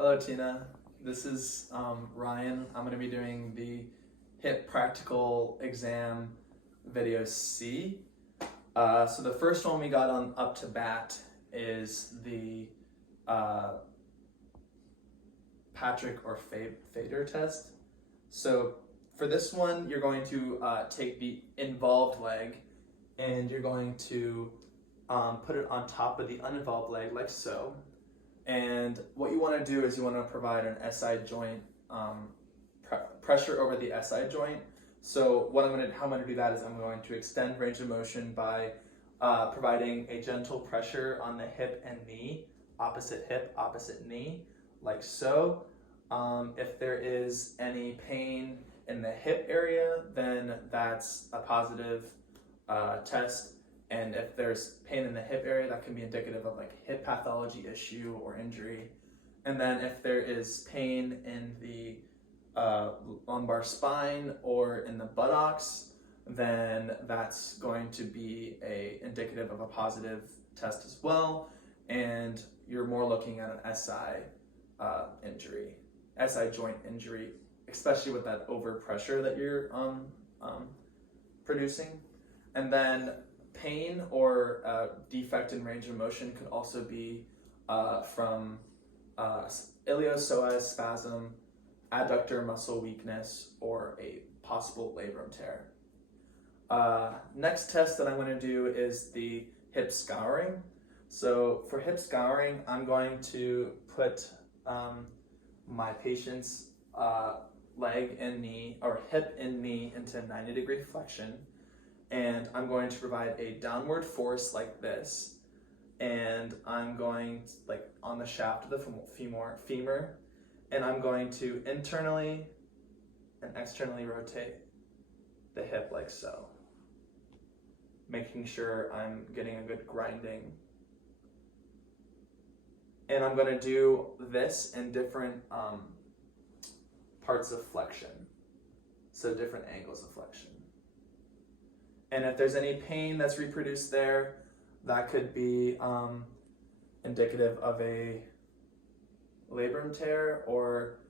Hello, Tina. This is Ryan. I'm going to be doing the HIP practical exam video C. So the first one we got on up to bat is the Patrick or Fader test. So for this one, you're going to take the involved leg and you're going to put it on top of the uninvolved leg like so. And what you want to do is you want to provide an SI joint pressure over the SI joint. So how I'm going to do that is I'm going to extend range of motion by providing a gentle pressure on the hip and knee, opposite hip, opposite knee, like so. If there is any pain in the hip area, then that's a positive test. And if there's pain in the hip area, that can be indicative of like hip pathology issue or injury. And then if there is pain in the lumbar spine or in the buttocks, then that's going to be indicative of a positive test as well. And you're more looking at an SI injury, SI joint injury, especially with that overpressure that you're producing. And then pain or defect in range of motion could also be from iliopsoas spasm, adductor muscle weakness, or a possible labrum tear. Next test that I'm going to do is the hip scouring. So for hip scouring, I'm going to put my patient's leg and knee, or hip and knee, into 90-degree flexion. And I'm going to provide a downward force like this, and I'm going to, like on the shaft of the femur, and I'm going to internally and externally rotate the hip like so, making sure I'm getting a good grinding. And I'm going to do this in different parts of flexion, so different angles of flexion. And if there's any pain that's reproduced there, that could be indicative of a labrum tear or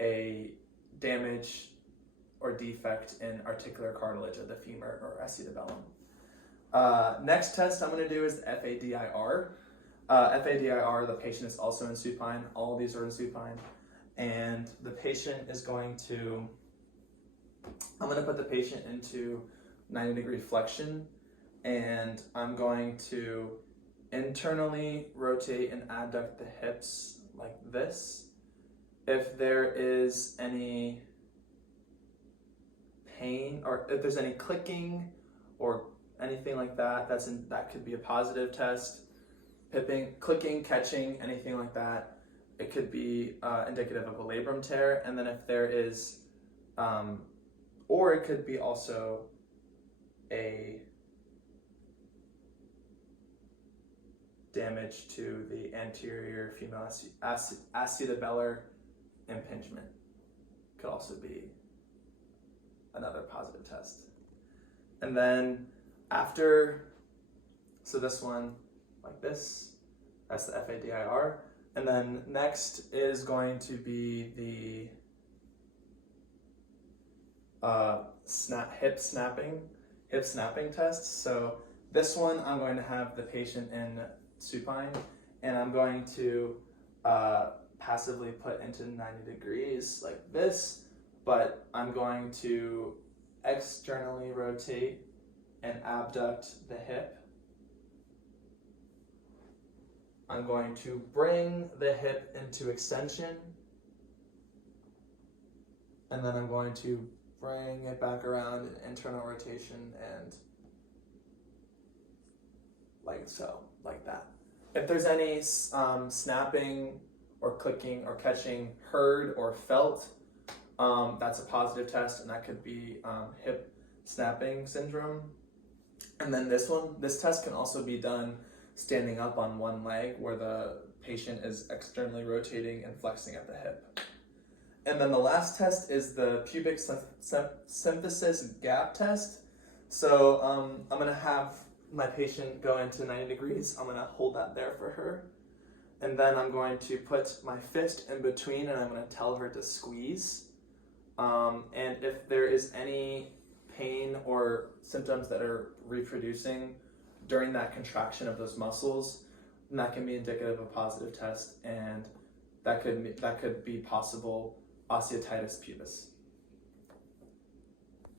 a damage or defect in articular cartilage of the femur or acetabellum. Next test I'm going to do is the FADIR. FADIR, the patient is also in supine. All of these are in supine. And the patient is going to, I'm going to put the patient into 90-degree flexion, and I'm going to internally rotate and adduct the hips like this. If there is any pain, or if there's any clicking or anything like that, that could be a positive test. Clicking, catching, anything like that, it could be indicative of a labrum tear. And then if there is, or it could be also a damage to the anterior female acetabellar impingement. Could also be another positive test. And then after, so this one like this, that's the FADIR. And then next is going to be the hip snapping test. So this one, I'm going to have the patient in supine, and I'm going to passively put into 90 degrees like this, but I'm going to externally rotate and abduct the hip. I'm going to bring the hip into extension, and then I'm going to bring it back around in internal rotation and like so, like that. If there's any snapping or clicking or catching heard or felt, that's a positive test, and that could be hip snapping syndrome. And then this test can also be done standing up on one leg, where the patient is externally rotating and flexing at the hip. And then the last test is the pubic symphysis gap test. So I'm going to have my patient go into 90 degrees. I'm going to hold that there for her. And then I'm going to put my fist in between and I'm going to tell her to squeeze. And if there is any pain or symptoms that are reproducing during that contraction of those muscles, then that can be indicative of a positive test, and that could be possible osteotitis pubis.